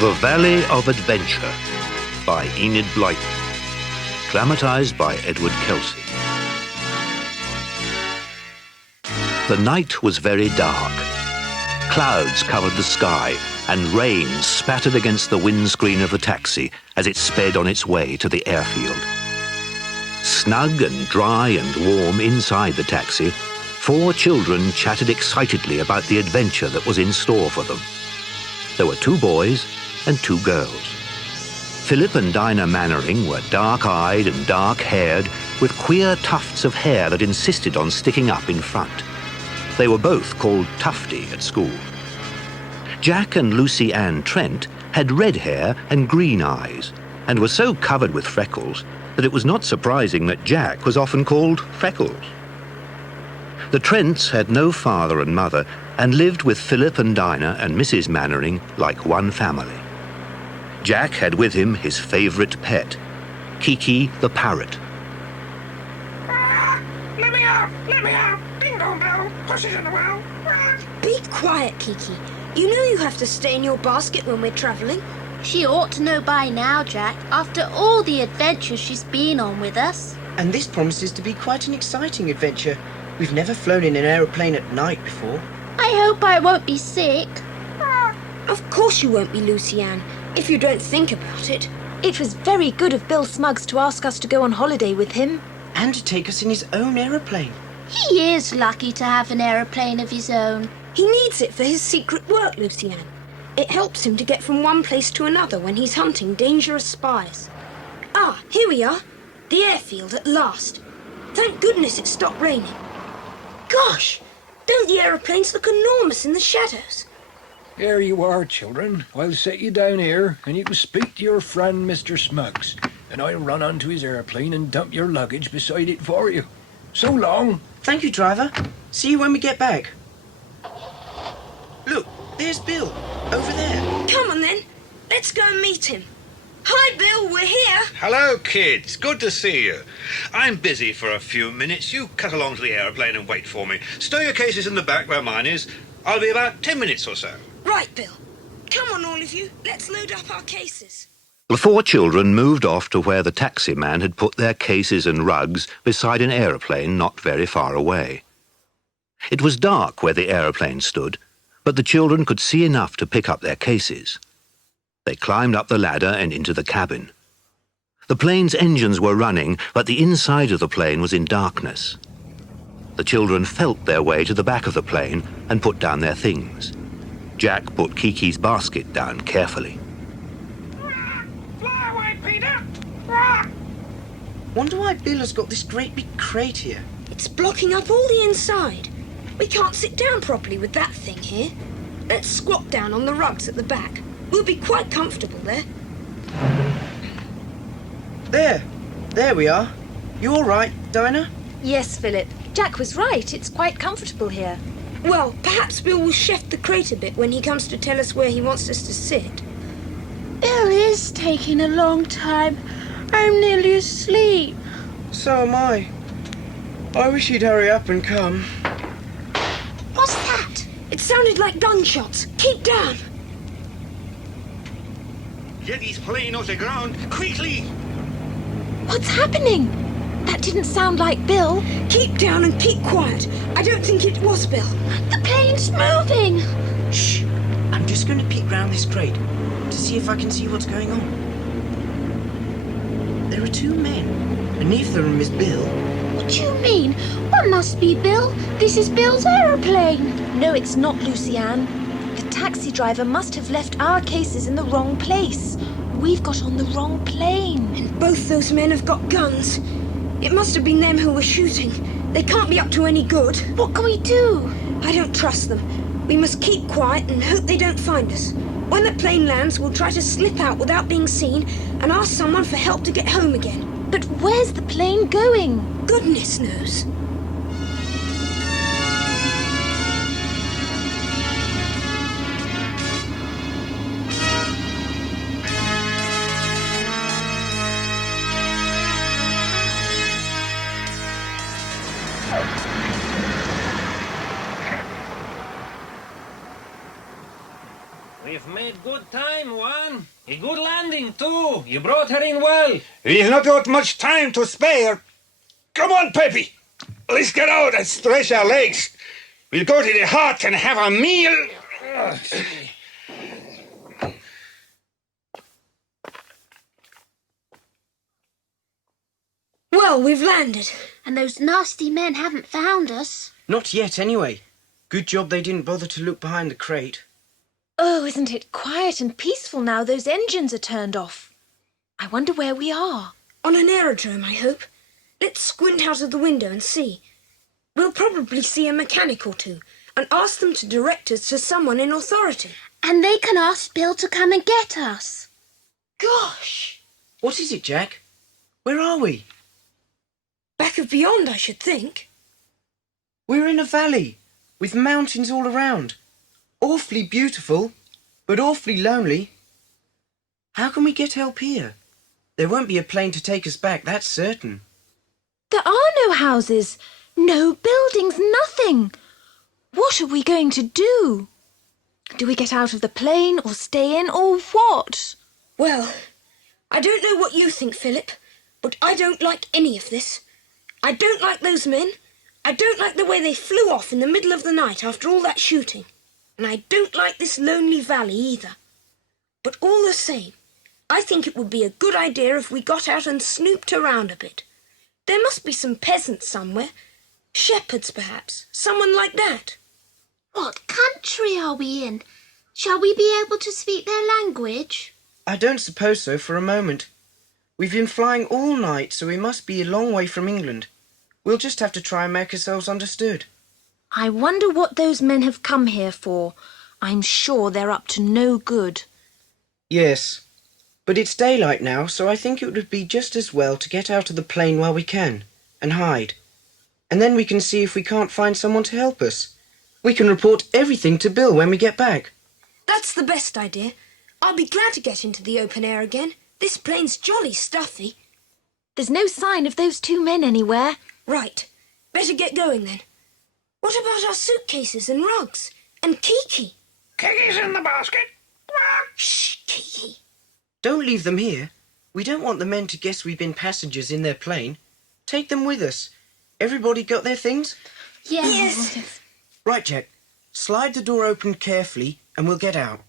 The Valley of Adventure by Enid Blyton. Dramatised by Edward Kelsey. The night was very dark. Clouds covered the sky and rain spattered against the windscreen of the taxi as it sped on its way to the airfield. Snug and dry and warm inside the taxi, 4 children chatted excitedly about the adventure that was in store for them. There were 2 boys and 2 girls. Philip and Dinah Mannering were dark-eyed and dark-haired, with queer tufts of hair that insisted on sticking up in front. They were both called Tufty at school. Jack and Lucy Ann Trent had red hair and green eyes, and were so covered with freckles that it was not surprising that Jack was often called Freckles. The Trents had no father and mother, and lived with Philip and Dinah and Mrs. Mannering like one family. Jack had with him his favourite pet, Kiki the parrot. Let me out! Let me out! Ding dong bell! Pushes in the well! Be quiet, Kiki. You know you have to stay in your basket when we're travelling. She ought to know by now, Jack, after all the adventures she's been on with us. And this promises to be quite an exciting adventure. We've never flown in an aeroplane at night before. I hope I won't be sick. Of course you won't be, Lucy Ann, if you don't think about it. It was very good of Bill Smuggs to ask us to go on holiday with him. And to take us in his own aeroplane. He is lucky to have an aeroplane of his own. He needs it for his secret work, Lucy Ann. It helps him to get from one place to another when he's hunting dangerous spies. Ah, here we are. The airfield at last. Thank goodness it stopped raining. Gosh, don't the aeroplanes look enormous in the shadows? Here you are, children. I'll set you down here, and you can speak to your friend, Mr. Smuggs, and I'll run onto his airplane and dump your luggage beside it for you. So long. Thank you, driver. See you when we get back. Look, there's Bill, over there. Come on then, let's go and meet him. Hi, Bill, we're here. Hello, kids. Good to see you. I'm busy for a few minutes. You cut along to the aeroplane and wait for me. Stow your cases in the back where mine is. I'll be about 10 minutes or so. Right, Bill. Come on, all of you. Let's load up our cases. The 4 children moved off to where the taxi man had put their cases and rugs beside an aeroplane not very far away. It was dark where the aeroplane stood, but the children could see enough to pick up their cases. They climbed up the ladder and into the cabin. The plane's engines were running, but the inside of the plane was in darkness. The children felt their way to the back of the plane and put down their things. Jack put Kiki's basket down carefully. Fly away, Peter! Wonder why Bill has got this great big crate here. It's blocking up all the inside. We can't sit down properly with that thing here. Let's squat down on the rugs at the back. We'll be quite comfortable there. There we are. You all right, Dinah? Yes, Philip. Jack was right. It's quite comfortable here. Well, perhaps Bill will shift the crate a bit when he comes to tell us where he wants us to sit. Bill is taking a long time. I'm nearly asleep. So am I. I wish he'd hurry up and come. What's that? It sounded like gunshots. Keep down. Get his plane off the ground, quickly! What's happening? That didn't sound like Bill. Keep down and keep quiet. I don't think it was Bill. The plane's moving. Shh! I'm just going to peek round this crate to see if I can see what's going on. There are 2 men, and neither of them is Bill. What do you mean? One must be Bill. This is Bill's aeroplane. No, it's not, Lucy Ann. The taxi driver must have left our cases in the wrong place. We've got on the wrong plane. And both those men have got guns. It must have been them who were shooting. They can't be up to any good. What can we do? I don't trust them. We must keep quiet and hope they don't find us. When the plane lands, we'll try to slip out without being seen and ask someone for help to get home again. But where's the plane going? Goodness knows. We've made good time, Juan. A good landing, too. You brought her in well. We've not got much time to spare. Come on, Peppy. Let's get out and stretch our legs. We'll go to the hut and have a meal. Well, we've landed. And those nasty men haven't found us. Not yet, anyway. Good job they didn't bother to look behind the crate. Oh, isn't it quiet and peaceful now those engines are turned off? I wonder where we are. On an aerodrome, I hope. Let's squint out of the window and see. We'll probably see a mechanic or two and ask them to direct us to someone in authority. And they can ask Bill to come and get us. Gosh! What is it, Jack? Where are we? Back of beyond, I should think. We're in a valley with mountains all around. Awfully beautiful, but awfully lonely. How can we get help here? There won't be a plane to take us back, that's certain. There are no houses, no buildings, nothing. What are we going to do? Do we get out of the plane or stay in or what? Well, I don't know what you think, Philip, but I don't like any of this. I don't like those men. I don't like the way they flew off in the middle of the night after all that shooting. And I don't like this lonely valley either. But all the same, I think it would be a good idea if we got out and snooped around a bit. There must be some peasants somewhere. Shepherds, perhaps. Someone like that. What country are we in? Shall we be able to speak their language? I don't suppose so for a moment. We've been flying all night, so we must be a long way from England. We'll just have to try and make ourselves understood. I wonder what those men have come here for. I'm sure they're up to no good. Yes, but it's daylight now, so I think it would be just as well to get out of the plane while we can, and hide. And then we can see if we can't find someone to help us. We can report everything to Bill when we get back. That's the best idea. I'll be glad to get into the open air again. This plane's jolly stuffy. There's no sign of those two men anywhere. Right. Better get going then. What about our suitcases and rugs? And Kiki? Kiki's in the basket. Shh, Kiki. Don't leave them here. We don't want the men to guess we've been passengers in their plane. Take them with us. Everybody got their things? Yes. Right, Jack. Slide the door open carefully and we'll get out.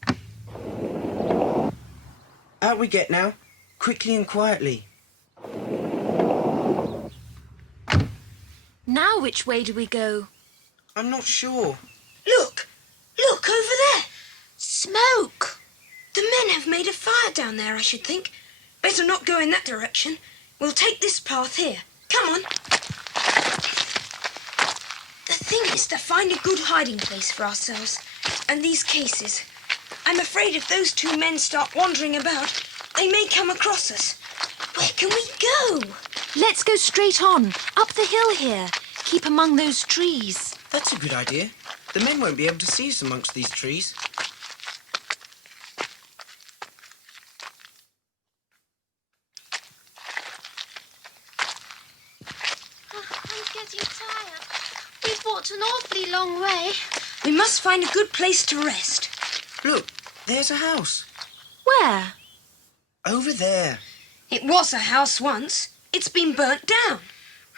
Out we get now, quickly and quietly. Now which way do we go? I'm not sure. Look! Look, over there! Smoke! The men have made a fire down there, I should think. Better not go in that direction. We'll take this path here. Come on. The thing is to find a good hiding place for ourselves. And these cases. I'm afraid if those two men start wandering about, they may come across us. Where can we go? Let's go straight on, up the hill here. Keep among those trees. That's a good idea. The men won't be able to see us amongst these trees. I'm getting tired. We've walked an awfully long way. We must find a good place to rest. Look, there's a house. Where? Over there. It was a house once. It's been burnt down.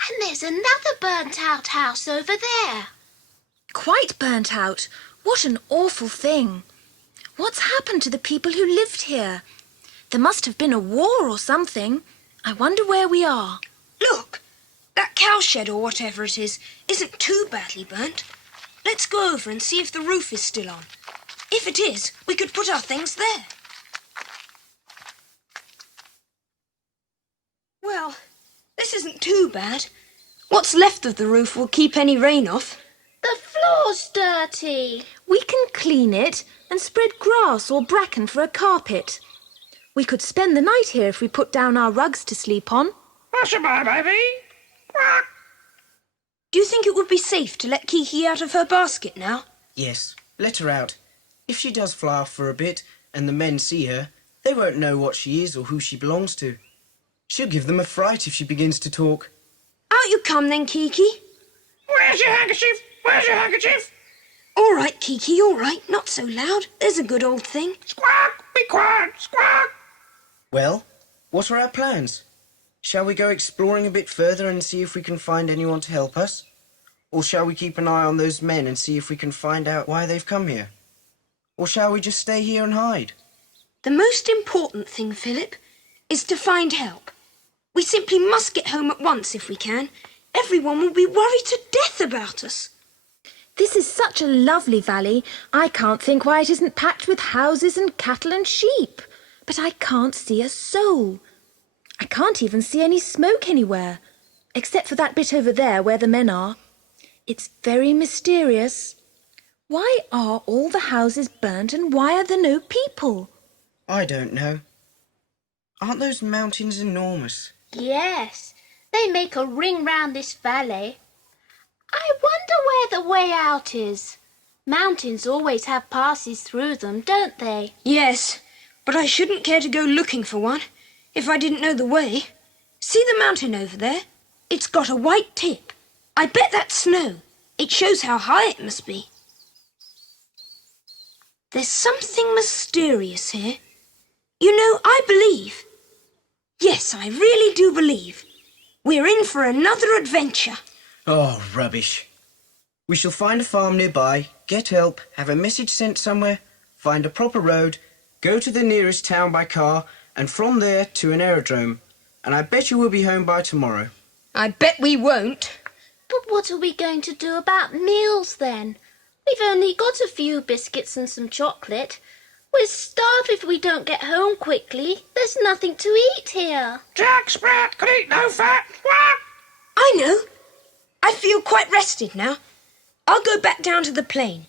And there's another burnt-out house over there. Quite burnt out. What an awful thing. What's happened to the people who lived here? There must have been a war or something. I wonder where we are. Look, that cowshed or whatever it is isn't too badly burnt. Let's go over and see if the roof is still on. If it is, we could put our things there. Well, this isn't too bad. What's left of the roof will keep any rain off. The floor's dirty. We can clean it and spread grass or bracken for a carpet. We could spend the night here if we put down our rugs to sleep on. Goodbye, baby. Do you think it would be safe to let Kiki out of her basket now? Yes, let her out. If she does fly off for a bit and the men see her, they won't know what she is or who she belongs to. She'll give them a fright if she begins to talk. Out you come then, Kiki. Where's your handkerchief? Where's your handkerchief? All right, Kiki, all right. Not so loud. There's a good old thing. Squawk! Be quiet! Squawk! Well, what are our plans? Shall we go exploring a bit further and see if we can find anyone to help us? Or shall we keep an eye on those men and see if we can find out why they've come here? Or shall we just stay here and hide? The most important thing, Philip, is to find help. We simply must get home at once if we can. Everyone will be worried to death about us. This is such a lovely valley. I can't think why it isn't packed with houses and cattle and sheep. But I can't see a soul. I can't even see any smoke anywhere, except for that bit over there where the men are. It's very mysterious. Why are all the houses burnt and why are there no people? I don't know. Aren't those mountains enormous? Yes, they make a ring round this valley. I wonder where the way out is. Mountains always have passes through them, don't they? Yes, but I shouldn't care to go looking for one if I didn't know the way. See the mountain over there? It's got a white tip. I bet that's snow. It shows how high it must be. There's something mysterious here. You know, I believe. Yes, I really do believe. We're in for another adventure. Oh, rubbish. We shall find a farm nearby, get help, have a message sent somewhere, find a proper road, go to the nearest town by car, and from there to an aerodrome. And I bet you we'll be home by tomorrow. I bet we won't. But what are we going to do about meals then? We've only got a few biscuits and some chocolate. We'll starve if we don't get home quickly. There's nothing to eat here. Jack Sprat could eat no fat! Squawk! I know. I feel quite rested now. I'll go back down to the plane.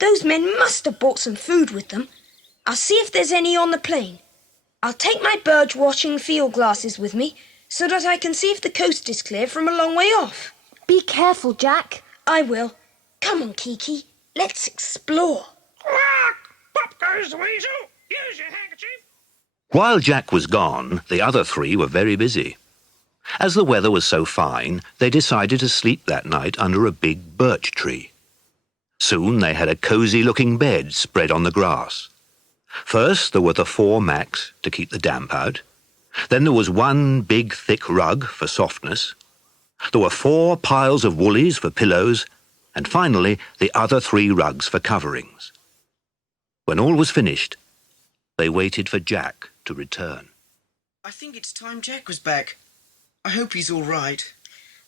Those men must have brought some food with them. I'll see if there's any on the plane. I'll take my bird-watching field glasses with me so that I can see if the coast is clear from a long way off. Be careful, Jack. I will. Come on, Kiki. Let's explore. Squawk! Pop goes the weasel. Use your handkerchief. While Jack was gone, the other three were very busy. As the weather was so fine, they decided to sleep that night under a big birch tree. Soon they had a cosy-looking bed spread on the grass. First there were the 4 mats to keep the damp out. Then there was one big thick rug for softness. There were 4 piles of woolies for pillows, and finally the other 3 rugs for coverings. When all was finished, they waited for Jack to return. I think it's time Jack was back. I hope he's all right.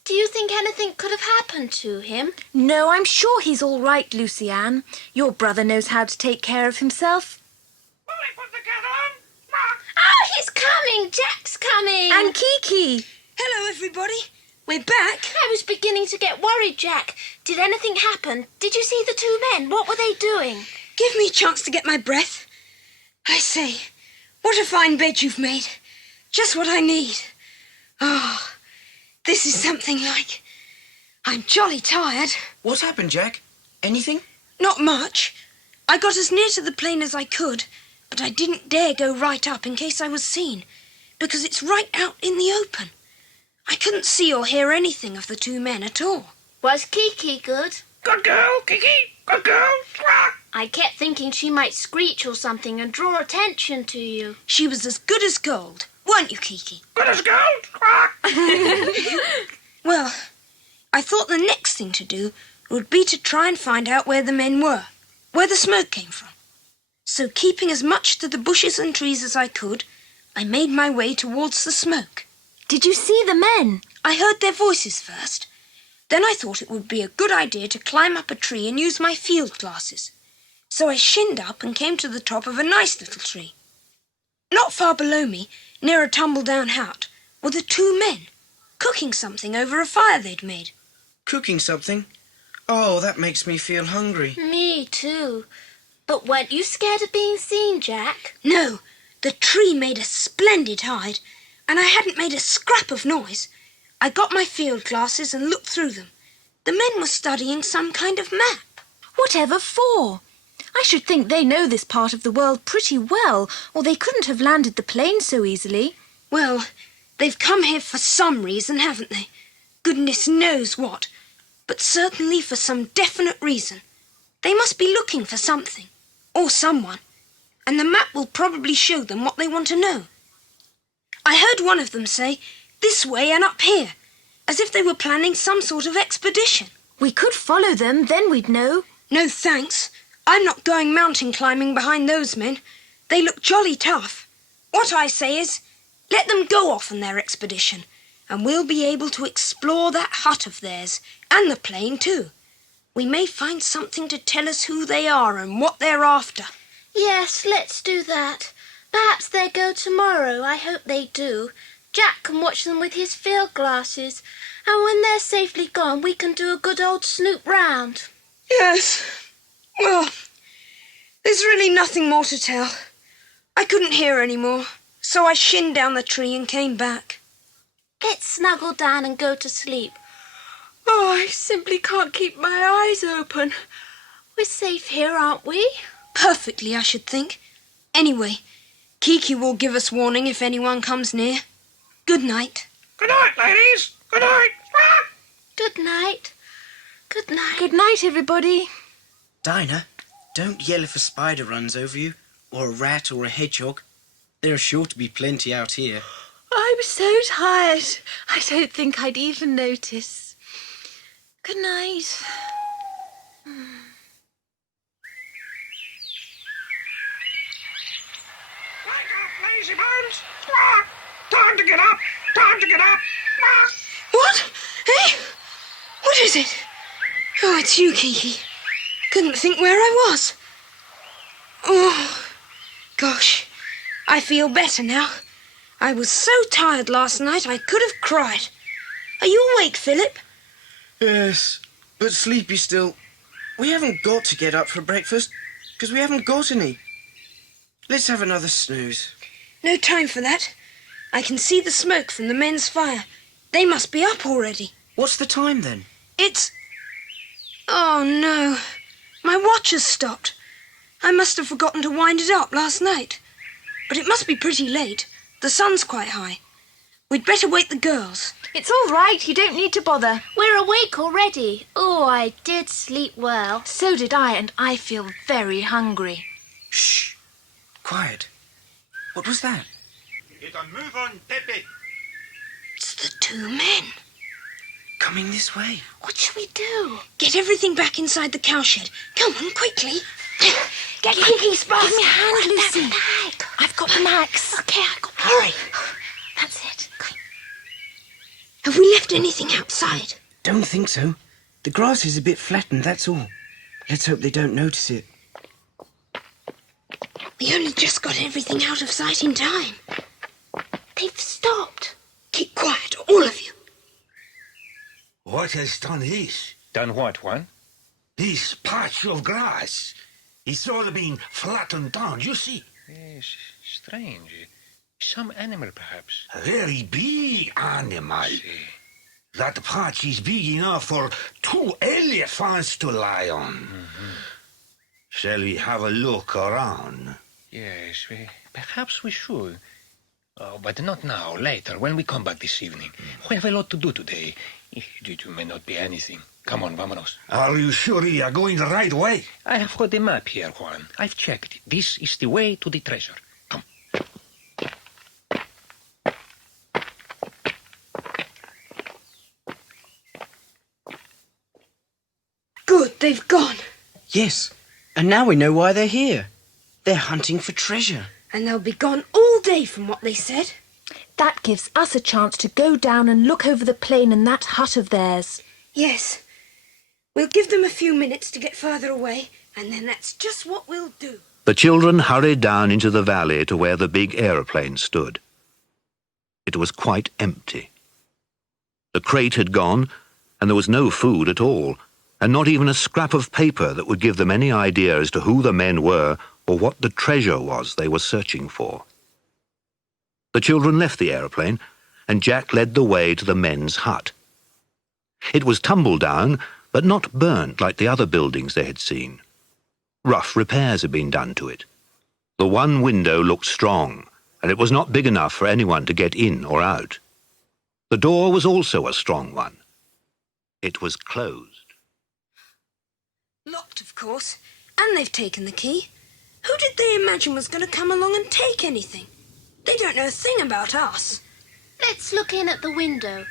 Do you think anything could have happened to him? No, I'm sure he's all right, Lucy-Anne. Your brother knows how to take care of himself. Bully, put the kettle on. Squawk! Oh, he's coming! Jack's coming! And Kiki! Hello, everybody. We're back. I was beginning to get worried, Jack. Did anything happen? Did you see the 2 men? What were they doing? Give me a chance to get my breath. I say, what a fine bed you've made. Just what I need. Oh, this is something like. I'm jolly tired. What happened, Jack? Anything? Not much. I got as near to the plane as I could, but I didn't dare go right up in case I was seen, because it's right out in the open. I couldn't see or hear anything of the 2 men at all. Was Kiki good? Good girl, Kiki. Good girl. Squawk! I kept thinking she might screech or something and draw attention to you. She was as good as gold, weren't you, Kiki? Good as gold. Squawk! Well, I thought the next thing to do would be to try and find out where the men were, where the smoke came from. So keeping as much to the bushes and trees as I could, I made my way towards the smoke. Did you see the men? I heard their voices first. Then I thought it would be a good idea to climb up a tree and use my field glasses. So I shinned up and came to the top of a nice little tree. Not far below me, near a tumble-down hut, were the 2 men, cooking something over a fire they'd made. Cooking something? Oh, that makes me feel hungry. Me too. But weren't you scared of being seen, Jack? No, the tree made a splendid hide, and I hadn't made a scrap of noise. I got my field glasses and looked through them. The men were studying some kind of map. Whatever for? I should think they know this part of the world pretty well, or they couldn't have landed the plane so easily. Well, they've come here for some reason, haven't they? Goodness knows what. But certainly for some definite reason. They must be looking for something, or someone, and the map will probably show them what they want to know. I heard one of them say, "This way and up here," as if they were planning some sort of expedition. We could follow them, then we'd know. No thanks. I'm not going mountain climbing behind those men. They look jolly tough. What I say is, let them go off on their expedition, and we'll be able to explore that hut of theirs, and the plane too. We may find something to tell us who they are and what they're after. Yes, let's do that. Perhaps they go tomorrow. I hope they do. Jack can watch them with his field glasses, and when they're safely gone, we can do a good old snoop round. Yes. Well, there's really nothing more to tell. I couldn't hear any more, so I shinned down the tree and came back. Let's snuggle down and go to sleep. Oh, I simply can't keep my eyes open. We're safe here, aren't we? Perfectly, I should think. Anyway, Kiki will give us warning if anyone comes near. Good night. Good night, ladies. Good night. Good night. Good night. Good night, everybody. Dinah, don't yell if a spider runs over you, or a rat or a hedgehog. There are sure to be plenty out here. I'm so tired. I don't think I'd even notice. Good night. Wake up, lazy bones. Time to get up. Time to get up. What? Eh? What is it? Oh, it's you, Kiki. Couldn't think where I was. Oh, gosh. I feel better now. I was so tired last night I could have cried. Are you awake, Philip? Yes, but sleepy still. We haven't got to get up for breakfast, because we haven't got any. Let's have another snooze. No time for that. I can see the smoke from the men's fire. They must be up already. What's the time then? It's... Oh, no. My watch has stopped. I must have forgotten to wind it up last night. But it must be pretty late. The sun's quite high. We'd better wake the girls. It's all right. You don't need to bother. We're awake already. Oh, I did sleep well. So did I, and I feel very hungry. Shh. Quiet. What was that? You don't move on, Pepe. It's the two men. Coming this way. What shall we do? Get everything back inside the cowshed. Come on, quickly. Get Kiki's bus. Give me a hand, Grab Lucy. that bag. I've got the max. Okay, I got Hurry. That's it. Have we left anything outside? Don't think so. The grass is a bit flattened, that's all. Let's hope they don't notice it. We only just got everything out of sight in time. They've stopped. Keep quiet, all of you. What has done this? Done what, Juan? This patch of grass. It's all been flattened down, you see. Yes, strange. Some animal, perhaps. A very big animal. See. That patch is big enough for 2 elephants to lie on. Mm-hmm. Shall we have a look around? Yes, perhaps we should. Oh, but not now, later, when we come back this evening. We have a lot to do today. It may not be anything. Come on, vámonos. Are you sure we are going the right way? I have got the map here, Juan. I've checked. This is the way to the treasure. Come. Good, they've gone. Yes, and now we know why they're here. They're hunting for treasure. And they'll be gone all day from what they said. That gives us a chance to go down and look over the plain and that hut of theirs. Yes. We'll give them a few minutes to get further away, and then that's just what we'll do. The children hurried down into the valley to where the big aeroplane stood. It was quite empty. The crate had gone, and there was no food at all, and not even a scrap of paper that would give them any idea as to who the men were or what the treasure was they were searching for. The children left the aeroplane, and Jack led the way to the men's hut. It was tumble down, but not burnt like the other buildings they had seen. Rough repairs had been done to it. The one window looked strong, and it was not big enough for anyone to get in or out. The door was also a strong one. It was closed. locked, of course, and they've taken the key. Who did they imagine was going to come along and take anything? They don't know a thing about us. Let's look in at the window.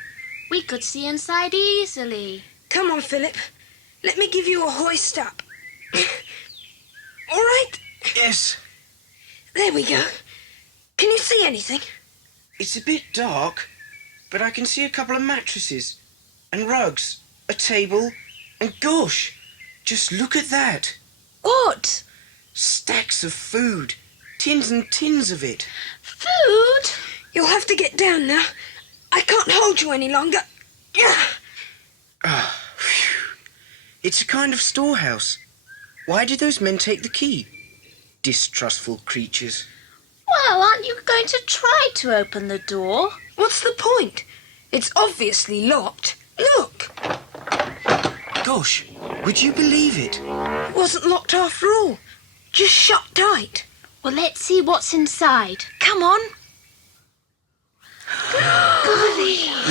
We could see inside easily. Come on, Philip. Let me give you a hoist up. All right? Yes. There we go. Can you see anything? It's a bit dark, but I can see a couple of mattresses and rugs, a table, and gosh, just look at that. What? Stacks of food. Tins and tins of it. Food? You'll have to get down now. I can't hold you any longer. It's a kind of storehouse. Why did those men take the key? Distrustful creatures. Well, aren't you going to try to open the door? What's the point? It's obviously locked. Look! Gosh, would you believe it? It wasn't locked after all. Just shut tight. Well, let's see what's inside. Come on.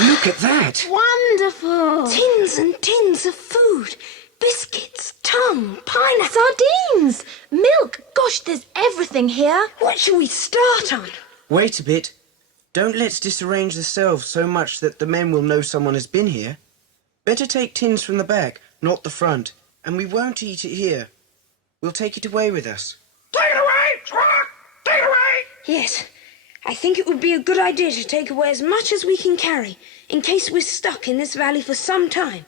Look at that. Wonderful. Tins and tins of food. Biscuits, tongue, pineapple. Sardines, milk. Gosh, there's everything here. What shall we start on? Wait a bit. Don't let's disarrange the shelves so much that the men will know someone has been here. Better take tins from the back, not the front, and we won't eat it here. We'll take it away with us. Take it away, Sherlock! Take it away! Yes, I think it would be a good idea to take away as much as we can carry, in case we're stuck in this valley for some time.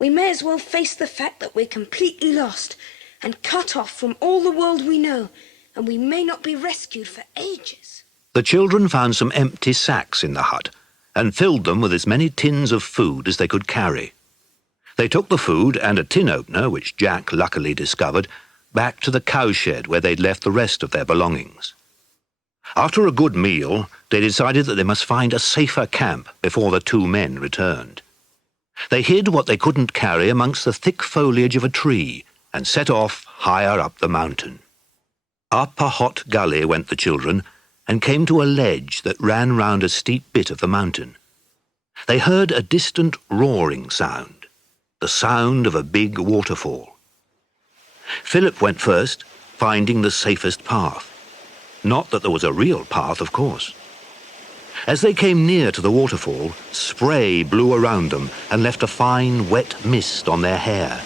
We may as well face the fact that we're completely lost and cut off from all the world we know, and we may not be rescued for ages. The children found some empty sacks in the hut and filled them with as many tins of food as they could carry. They took the food and a tin opener, which Jack luckily discovered, back to the cowshed where they'd left the rest of their belongings. After a good meal, they decided that they must find a safer camp before the two men returned. They hid what they couldn't carry amongst the thick foliage of a tree and set off higher up the mountain. Up a hot gully went the children and came to a ledge that ran round a steep bit of the mountain. They heard a distant roaring sound, the sound of a big waterfall. Philip went first, finding the safest path. Not that there was a real path, of course. As they came near to the waterfall, spray blew around them and left a fine, wet mist on their hair.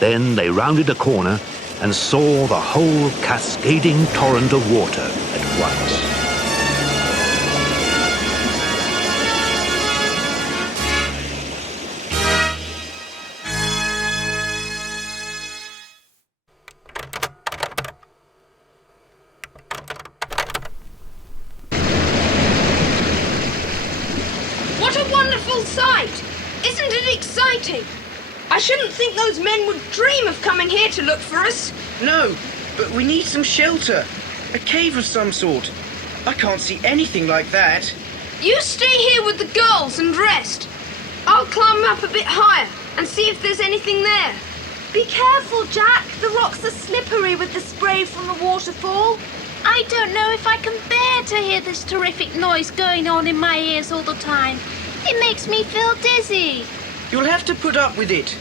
Then they rounded a corner and saw the whole cascading torrent of water at once. What a wonderful sight! Isn't it exciting? I shouldn't think those men would dream of coming here to look for us. No, but we need some shelter. A cave of some sort. I can't see anything like that. You stay here with the girls and rest. I'll climb up a bit higher and see if there's anything there. Be careful, Jack. The rocks are slippery with the spray from the waterfall. I don't know if I can bear to hear this terrific noise going on in my ears all the time. It makes me feel dizzy. You'll have to put up with it.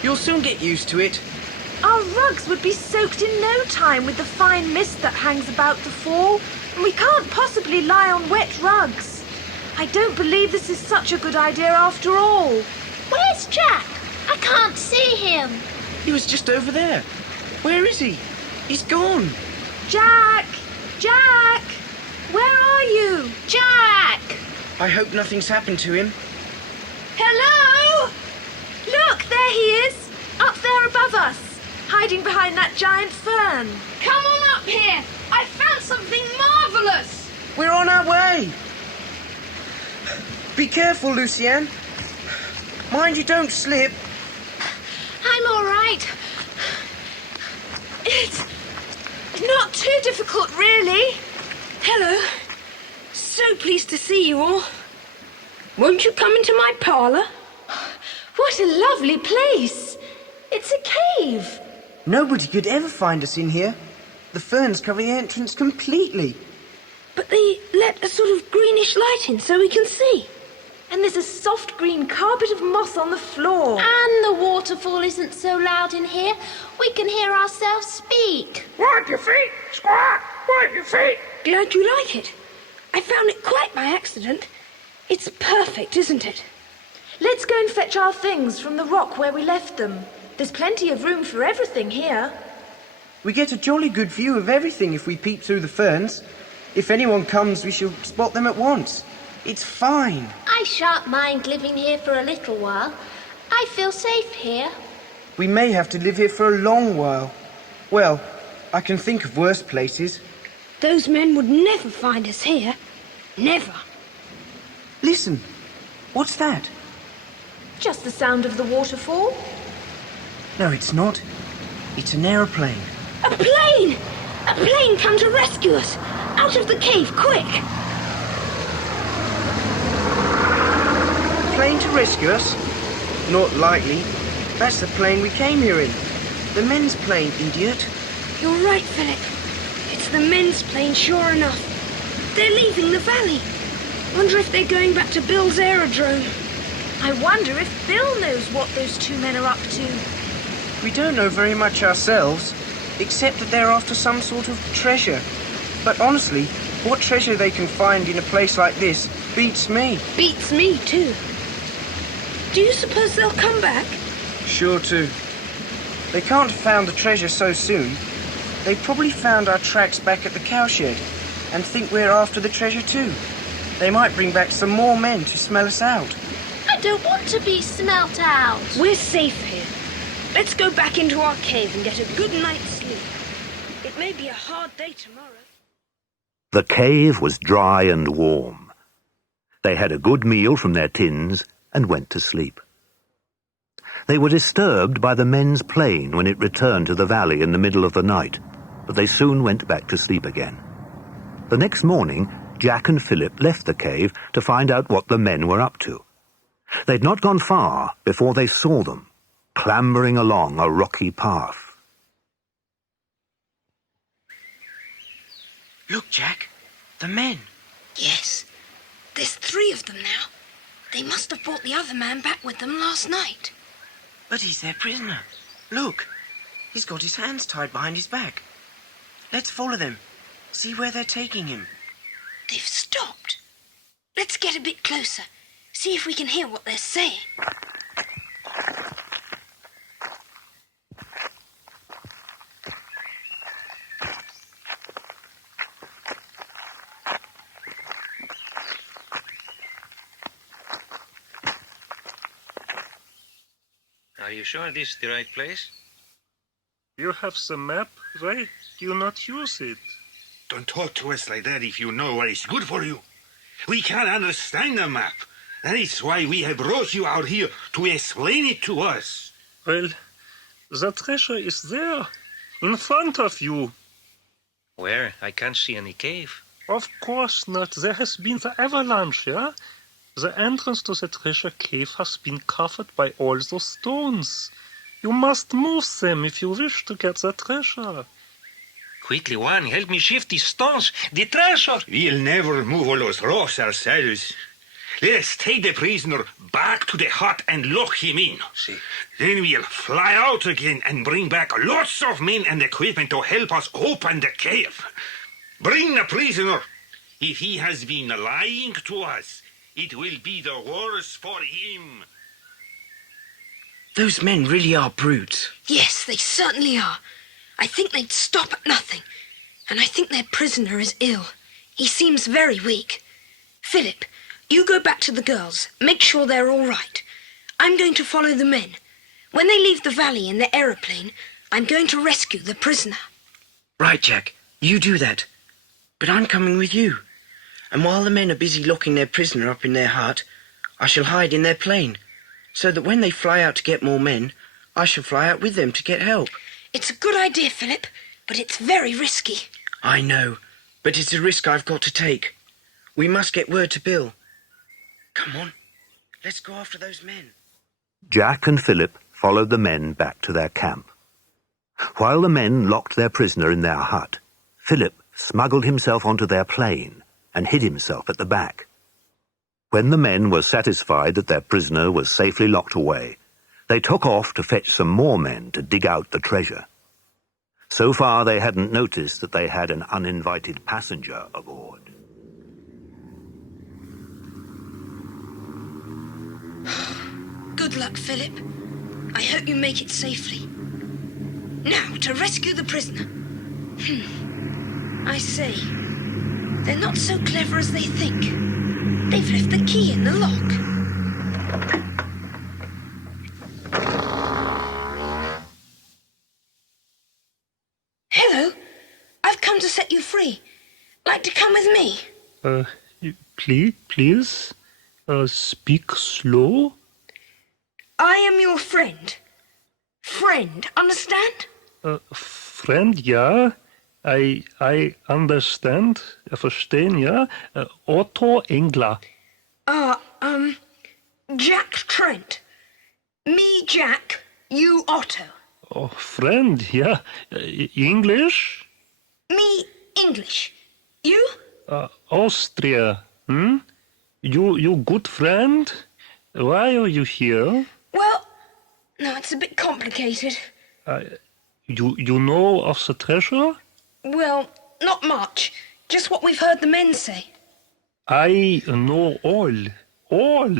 You'll soon get used to it. Our rugs would be soaked in no time with the fine mist that hangs about the fall, and we can't possibly lie on wet rugs. I don't believe this is such a good idea after all. Where's Jack? I can't see him. He was just over there. Where is he? He's gone. Jack! Jack! Where are you? Jack! I hope nothing's happened to him. Hello! Look, there he is, up there above us, hiding behind that giant fern. Come on up here. I found something marvellous. We're on our way. Be careful, Lucienne. Mind you don't slip. I'm all right. It's not too difficult, really. Hello. So pleased to see you all. Won't you come into my parlour? What a lovely place. It's a cave. Nobody could ever find us in here. The ferns cover the entrance completely. But they let a sort of greenish light in so we can see. And there's a soft green carpet of moss on the floor. And the waterfall isn't so loud in here. We can hear ourselves speak. Wipe your feet, squat! Wipe your feet! Glad you like it. I found it quite by accident. It's perfect, isn't it? Let's go and fetch our things from the rock where we left them. There's plenty of room for everything here. We get a jolly good view of everything if we peep through the ferns. If anyone comes, we shall spot them at once. It's fine. I shan't mind living here for a little while. I feel safe here. We may have to live here for a long while. Well, I can think of worse places. Those men would never find us here. Never. Listen, what's that? Just the sound of the waterfall. No, it's not. It's an aeroplane. A plane! A plane come to rescue us! Out of the cave, quick! Plane to rescue us? Not likely. That's the plane we came here in. The men's plane, idiot. You're right, Philip. It's the men's plane, sure enough. They're leaving the valley. Wonder if they're going back to Bill's aerodrome. I wonder if Bill knows what those two men are up to. We don't know very much ourselves, except that they're after some sort of treasure. But honestly, what treasure they can find in a place like this beats me. Beats me, too. Do you suppose they'll come back? Sure to. They can't have found the treasure so soon. They probably found our tracks back at the cowshed and think we're after the treasure too. They might bring back some more men to smell us out. I don't want to be smelt out. We're safe here. Let's go back into our cave and get a good night's sleep. It may be a hard day tomorrow. The cave was dry and warm. They had a good meal from their tins and went to sleep. They were disturbed by the men's plane when it returned to the valley in the middle of the night, but they soon went back to sleep again. The next morning, Jack and Philip left the cave to find out what the men were up to. They'd not gone far before they saw them, clambering along a rocky path. Look, Jack. The men. Yes. There's 3 of them now. They must have brought the other man back with them last night. But he's their prisoner. Look. He's got his hands tied behind his back. Let's follow them. See where they're taking him. They've stopped. Let's get a bit closer. See if we can hear what they're saying. Are you sure this is the right place? You have the map. Why do you not use it? Don't talk to us like that if you know what is good for you. We can't understand the map. That is why we have brought you out here to explain it to us. Well, the treasure is there, in front of you. Where? I can't see any cave. Of course not. There has been the avalanche, yeah? The entrance to the treasure cave has been covered by all those stones. You must move them if you wish to get the treasure. Quickly, one, help me shift these stones. The treasure! We'll never move all those rocks ourselves. Let us take the prisoner back to the hut and lock him in. See. Then we'll fly out again and bring back lots of men and equipment to help us open the cave. Bring the prisoner. If he has been lying to us, it will be the worse for him. Those men really are brutes. Yes, they certainly are. I think they'd stop at nothing. And I think their prisoner is ill. He seems very weak. Philip, you go back to the girls. Make sure they're all right. I'm going to follow the men. When they leave the valley in the aeroplane, I'm going to rescue the prisoner. Right, Jack. You do that. But I'm coming with you. And while the men are busy locking their prisoner up in their hut, I shall hide in their plane, so that when they fly out to get more men, I shall fly out with them to get help. It's a good idea, Philip, but it's very risky. I know, but it's a risk I've got to take. We must get word to Bill. Come on, let's go after those men. Jack and Philip followed the men back to their camp. While the men locked their prisoner in their hut, Philip smuggled himself onto their plane and hid himself at the back. When the men were satisfied that their prisoner was safely locked away, they took off to fetch some more men to dig out the treasure. So far they hadn't noticed that they had an uninvited passenger aboard. Good luck, Philip. I hope you make it safely. Now, to rescue the prisoner. I say, they're not so clever as they think. They've left the key in the lock. Hello. I've come to set you free. Like to come with me? Please, speak slow. I am your friend. Friend, understand? Friend, ja. I understand. Verstehen, ja. Otto Engler. Jack Trent. Me, Jack. You, Otto. Oh, friend, ja. English? Me, English. You? Austria. You good friend? Why are you here? Well, no, it's a bit complicated. You know of the treasure? Well, not much. Just what we've heard the men say. I know all.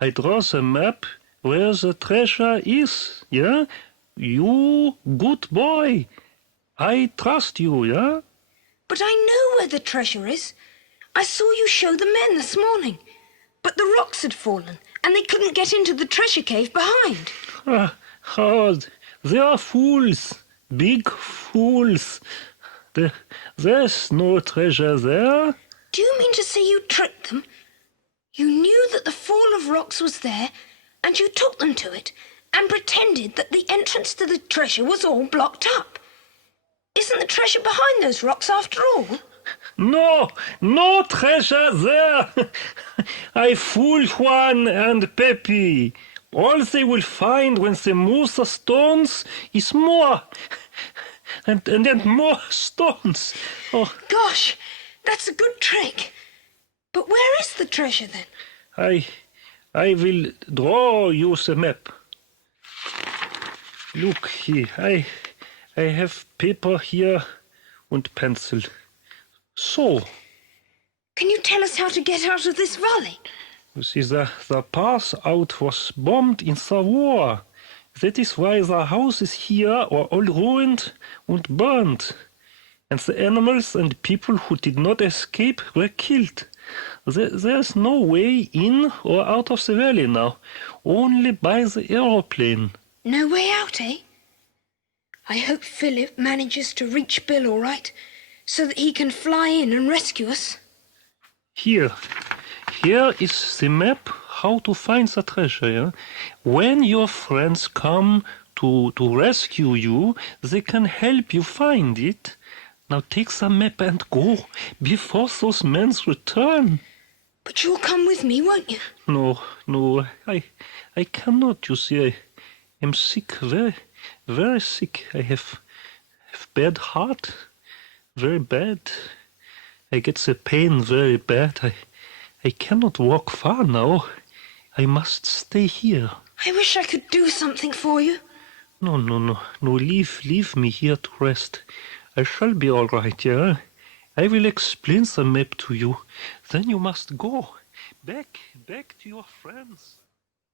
I draw the map where the treasure is, yeah? You good boy. I trust you, yeah? But I know where the treasure is. I saw you show the men this morning. But the rocks had fallen, and they couldn't get into the treasure cave behind. They are fools. Big fools. There's no treasure there. Do you mean to say you tricked them? You knew that the fall of rocks was there, and you took them to it, and pretended that the entrance to the treasure was all blocked up. Isn't the treasure behind those rocks after all? No treasure there. I fool Juan and Pepe. All they will find when they move the stones is more. And then more stones. Oh. Gosh, that's a good trick. But where is the treasure then? I will draw you the map. Look here, I have paper here and pencil. So. Can you tell us how to get out of this valley? You see, the path out was bombed in the war. That is why the houses here are all ruined and burned. And the animals and people who did not escape were killed. There's no way in or out of the valley now. Only by the aeroplane. No way out, eh? I hope Philip manages to reach Bill all right, so that he can fly in and rescue us. Here is the map how to find the treasure. Yeah? When your friends come to rescue you, they can help you find it. Now take the map and go before those men return. But you'll come with me, won't you? No, I cannot, you see. I am sick, very, very sick. I have bad heart, very bad. I get the pain very bad. I cannot walk far now. I must stay here. I wish I could do something for you. No, leave me here to rest. I shall be all right, yeah? I will explain the map to you. Then you must go. Back to your friends.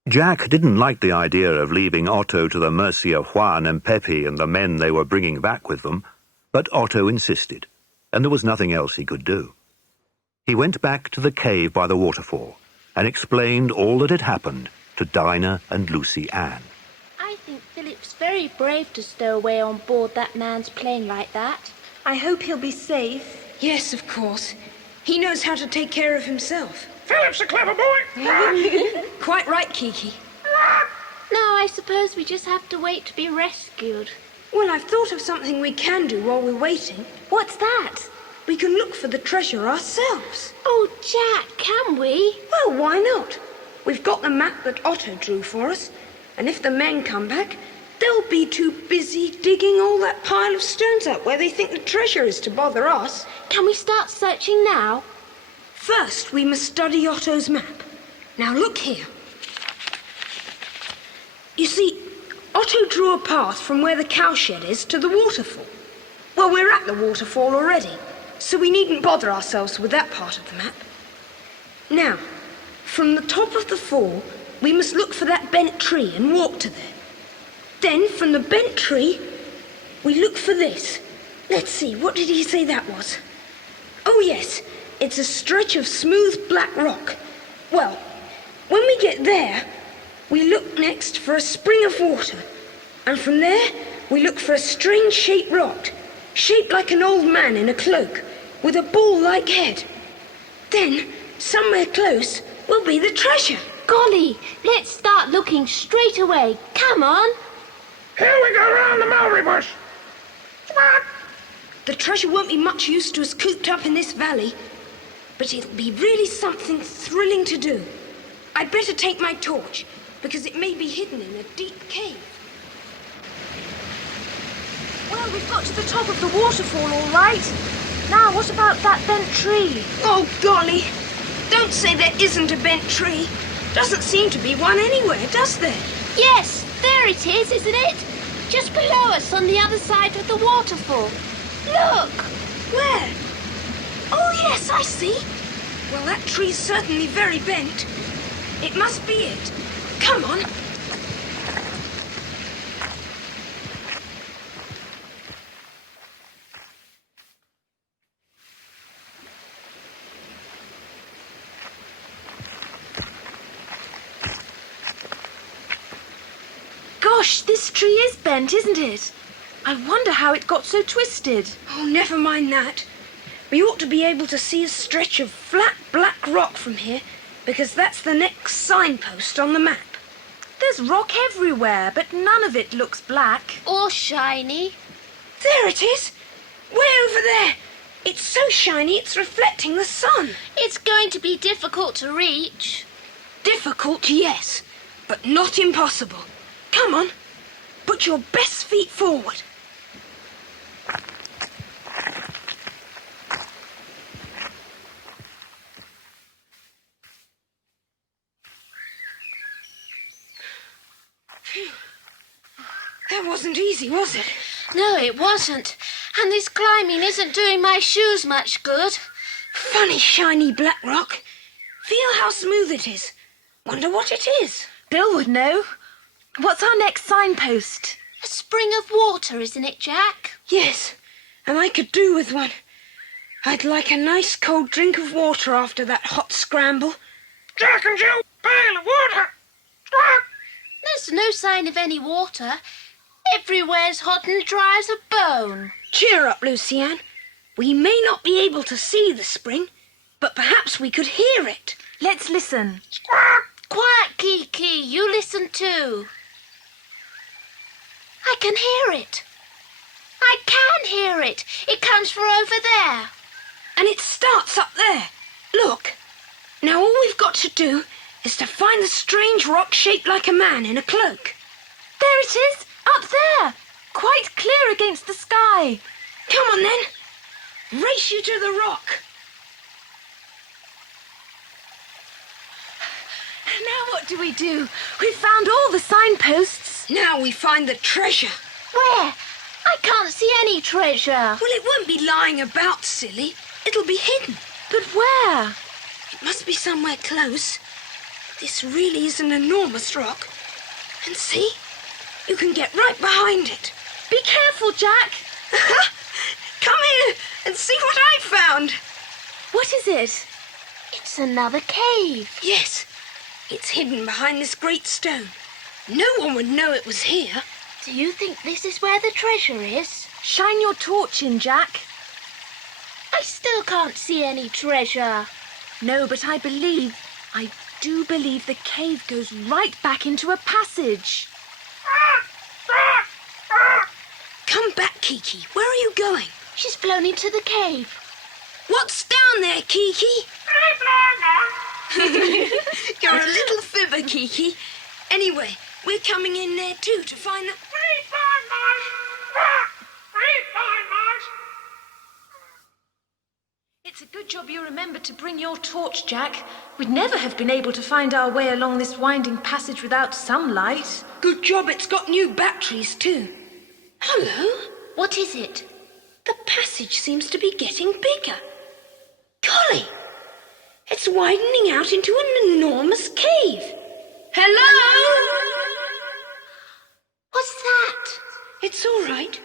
Jack didn't like the idea of leaving Otto to the mercy of Juan and Pepe and the men they were bringing back with them, but Otto insisted, and there was nothing else he could do. He went back to the cave by the waterfall and explained all that had happened to Dinah and Lucy Ann. I think Philip's very brave to stow away on board that man's plane like that. I hope he'll be safe. Yes, of course. He knows how to take care of himself. Philip's a clever boy. Quite right, Kiki. Now I suppose we just have to wait to be rescued. Well, I've thought of something we can do while we're waiting. What's that? We can look for the treasure ourselves. Oh, Jack, can we? Well, why not? We've got the map that Otto drew for us, and if the men come back, they'll be too busy digging all that pile of stones up where they think the treasure is to bother us. Can we start searching now? First, we must study Otto's map. Now look here. You see, Otto drew a path from where the cowshed is to the waterfall. Well, we're at the waterfall already, so we needn't bother ourselves with that part of the map. Now, from the top of the fall, we must look for that bent tree and walk to there. Then, from the bent tree, we look for this. Let's see, what did he say that was? Oh, yes, it's a stretch of smooth black rock. Well, when we get there, we look next for a spring of water. And from there, we look for a strange-shaped rock, shaped like an old man in a cloak, with a bull-like head. Then, somewhere close, will be the treasure. Golly, let's start looking straight away. Come on. Here we go round the mulberry bush. The treasure won't be much use to us cooped up in this valley, but it'll be really something thrilling to do. I'd better take my torch, because it may be hidden in a deep cave. Well, we've got to the top of the waterfall, all right. Now, what about that bent tree? Oh, golly! Don't say there isn't a bent tree. Doesn't seem to be one anywhere, does there? Yes, there it is, isn't it? Just below us on the other side of the waterfall. Look! Where? Oh, yes, I see. Well, that tree's certainly very bent. It must be it. Come on. Gosh, this tree is bent, isn't it? I wonder how it got so twisted. Oh, never mind that. We ought to be able to see a stretch of flat black rock from here, because that's the next signpost on the map. There's rock everywhere, but none of it looks black. Or shiny. There it is! Way over there! It's so shiny it's reflecting the sun. It's going to be difficult to reach. Difficult, yes, but not impossible. Come on, put your best feet forward. Phew. That wasn't easy, was it? No, it wasn't. And this climbing isn't doing my shoes much good. Funny shiny black rock. Feel how smooth it is. Wonder what it is. Bill would know. What's our next signpost? A spring of water, isn't it, Jack? Yes, and I could do with one. I'd like a nice cold drink of water after that hot scramble. Jack and Jill, pail of water. There's no sign of any water. Everywhere's hot and dry as a bone. Cheer up, Lucianne. We may not be able to see the spring, but perhaps we could hear it. Let's listen. Quiet, Kiki. You listen too. I can hear it. I can hear it. It comes from over there. And it starts up there. Look. Now all we've got to do is to find the strange rock shaped like a man in a cloak. There it is, up there. Quite clear against the sky. Come on then. Race you to the rock. Now what do we do? We've found all the signposts. Now we find the treasure. Where? I can't see any treasure. Well, it won't be lying about, silly. It'll be hidden. But where? It must be somewhere close. This really is an enormous rock. And see? You can get right behind it. Be careful, Jack. Come here and see what I found. What is it? It's another cave. Yes, it's hidden behind this great stone. No one would know it was here. Do you think this is where the treasure is? Shine your torch in, Jack. I still can't see any treasure. No, but I do believe the cave goes right back into a passage. Come back, Kiki. Where are you going? She's flown into the cave. What's down there, Kiki? You're a little fibber, Kiki. Anyway, we're coming in there too to find the... It's a good Good job you remembered to bring your torch, Jack. We'd never have been able to find our way along this winding passage without some light. Good job it's got new batteries, too. Hello? What is it? The passage seems to be getting bigger. Golly! It's widening out into an enormous cave. Hello? What's that? It's all right.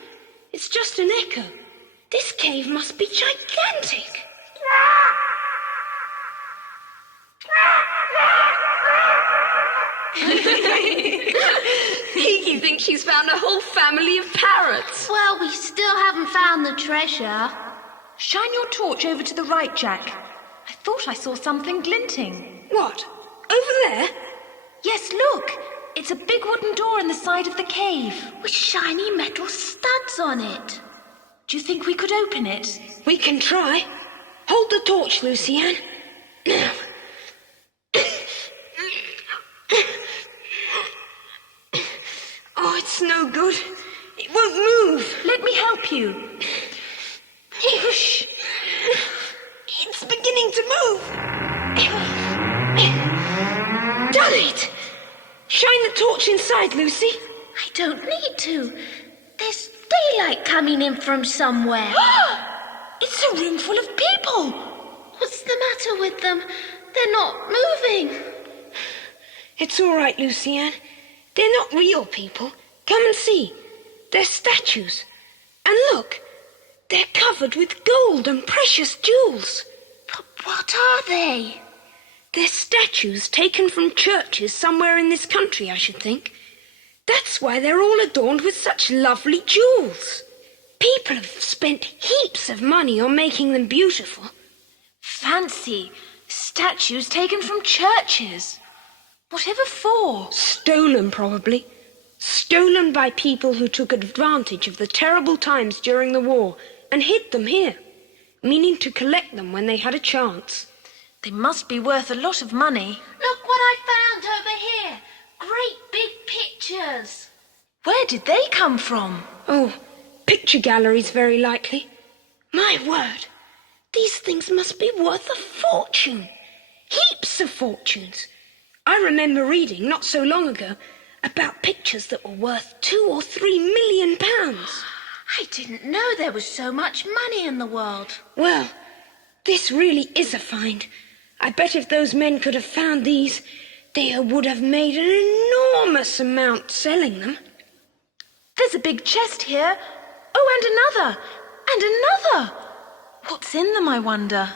It's just an echo. This cave must be gigantic. He thinks she's found a whole family of parrots. Well, we still haven't found the treasure. Shine your torch over to the right, Jack. I thought I saw something glinting. What? Over there? Yes, look. It's a big wooden door in the side of the cave. With shiny metal studs on it. Do you think we could open it? We can try. Hold the torch, Lucienne. Now. Oh, it's no good. It won't move. Let me help you. Hush. It's beginning to move. Done it. Shine the torch inside, Lucy. I don't need to. There's daylight coming in from somewhere. It's a room full of people. What's the matter with them? They're not moving. It's all right, Lucienne. They're not real people. Come and see. They're statues. And look, they're covered with gold and precious jewels. But what are they? They're statues taken from churches somewhere in this country, I should think. That's why they're all adorned with such lovely jewels. People have spent heaps of money on making them beautiful. Fancy. Statues taken from churches. Whatever for? Stolen, probably. Stolen by people who took advantage of the terrible times during the war and hid them here, meaning to collect them when they had a chance. They must be worth a lot of money. Look what I found over here. Great big pictures. Where did they come from? Oh, picture galleries, very likely. My word, these things must be worth a fortune. Heaps of fortunes. I remember reading, not so long ago, about pictures that were worth 2 or 3 million pounds. I didn't know there was so much money in the world. Well, this really is a find. I bet if those men could have found these, they would have made an enormous amount selling them. There's a big chest here. Oh, and another. And another. What's in them, I wonder?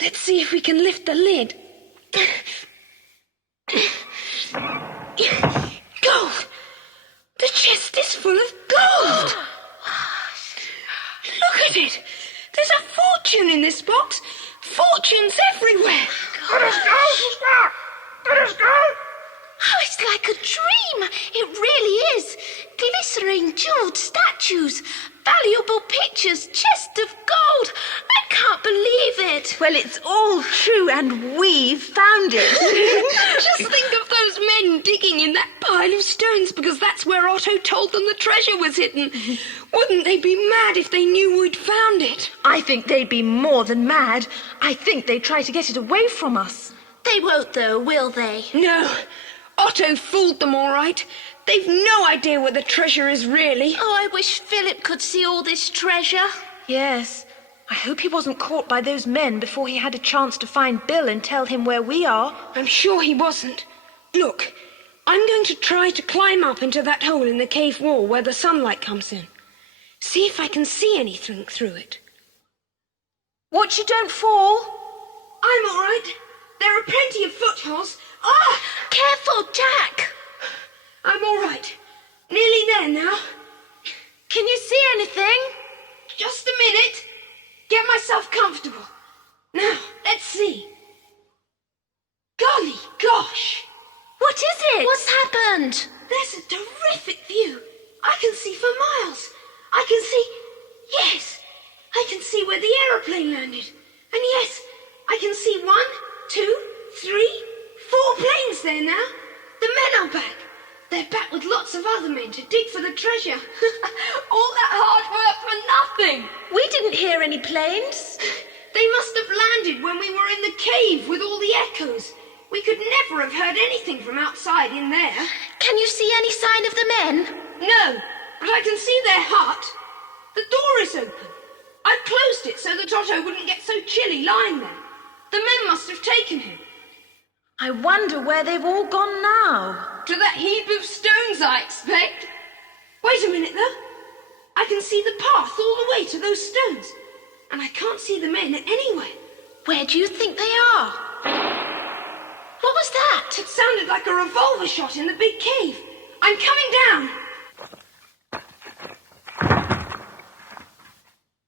Let's see if we can lift the lid. Gold! The chest is full of gold! Look at it! There's a fortune in this box! Fortunes everywhere! Let us go, sister! Let us go! Oh, it's like a dream. It really is. Glittering jeweled statues, valuable pictures, chest of gold. I can't believe it. Well, it's all true, and we've found it. Just think of those men digging in that pile of stones because that's where Otto told them the treasure was hidden. Wouldn't they be mad if they knew we'd found it? I think they'd be more than mad. I think they'd try to get it away from us. They won't, though, will they? No. Otto fooled them all right. They've no idea where the treasure is really. Oh, I wish Philip could see all this treasure. Yes. I hope he wasn't caught by those men before he had a chance to find Bill and tell him where we are. I'm sure he wasn't. Look, I'm going to try to climb up into that hole in the cave wall where the sunlight comes in. See if I can see anything through it. Watch you don't fall. I'm all right. There are plenty of footholds. Ah! Careful, Jack. I'm all right. Nearly there now. Can you see anything? Just a minute. Get myself comfortable. Now, let's see. Golly gosh! What is it? What's happened? There's a terrific view. I can see for miles. I can see... Yes, I can see where the aeroplane landed. And yes, I can see 1, 2, 3, 4 planes there now. The men are back. They're back with lots of other men to dig for the treasure. All that hard work for nothing. We didn't hear any planes. They must must have landed when we were in the cave with all the echoes. We could never have heard anything from outside in there. Can you see any sign of the men? No, but I can see their hut. The door is open. I've closed it so that Otto wouldn't get so chilly lying there. The men must have taken him. I wonder where they've all gone now. To that heap of stones, I expect. Wait a minute, though. I can see the path all the way to those stones. And I can't see the men anywhere. Where do you think they are? What was that? It sounded like a revolver shot in the big cave. I'm coming down.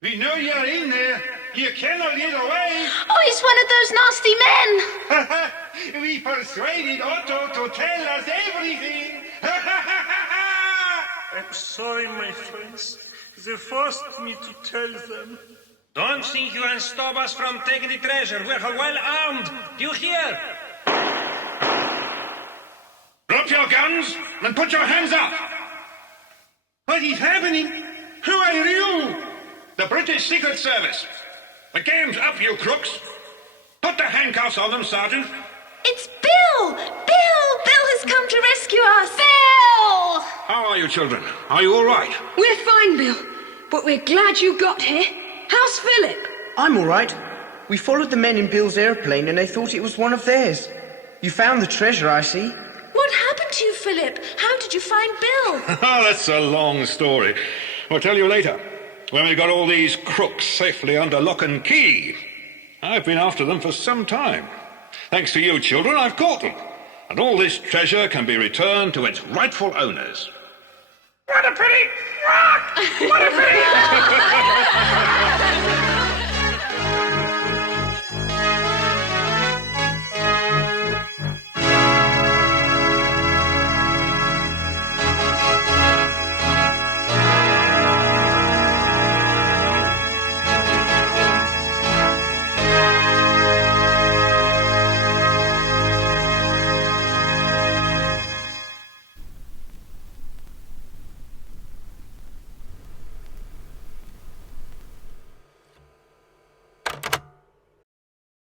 We know you're in there. You cannot get away. Oh, it's one of those nasty men. We persuaded Otto to tell us everything. I'm sorry, my friends. They forced me to tell them. Don't think you can stop us from taking the treasure. We're well armed. Do you hear? Drop your guns and put your hands up. What is happening? Who are you? The British Secret Service. The game's up, you crooks. Put the handcuffs on them, Sergeant. It's Bill! Bill! Bill has come to rescue us! Bill! How are you, children? Are you all right? We're fine, Bill. But we're glad you got here. How's Philip? I'm all right. We followed the men in Bill's aeroplane and they thought it was one of theirs. You found the treasure, I see. What happened to you, Philip? How did you find Bill? Oh, that's a long story. I'll tell you later, when we got all these crooks safely under lock and key. I've been after them for some time. Thanks to you, children, I've caught them. And all this treasure can be returned to its rightful owners. What a pity! What a pity!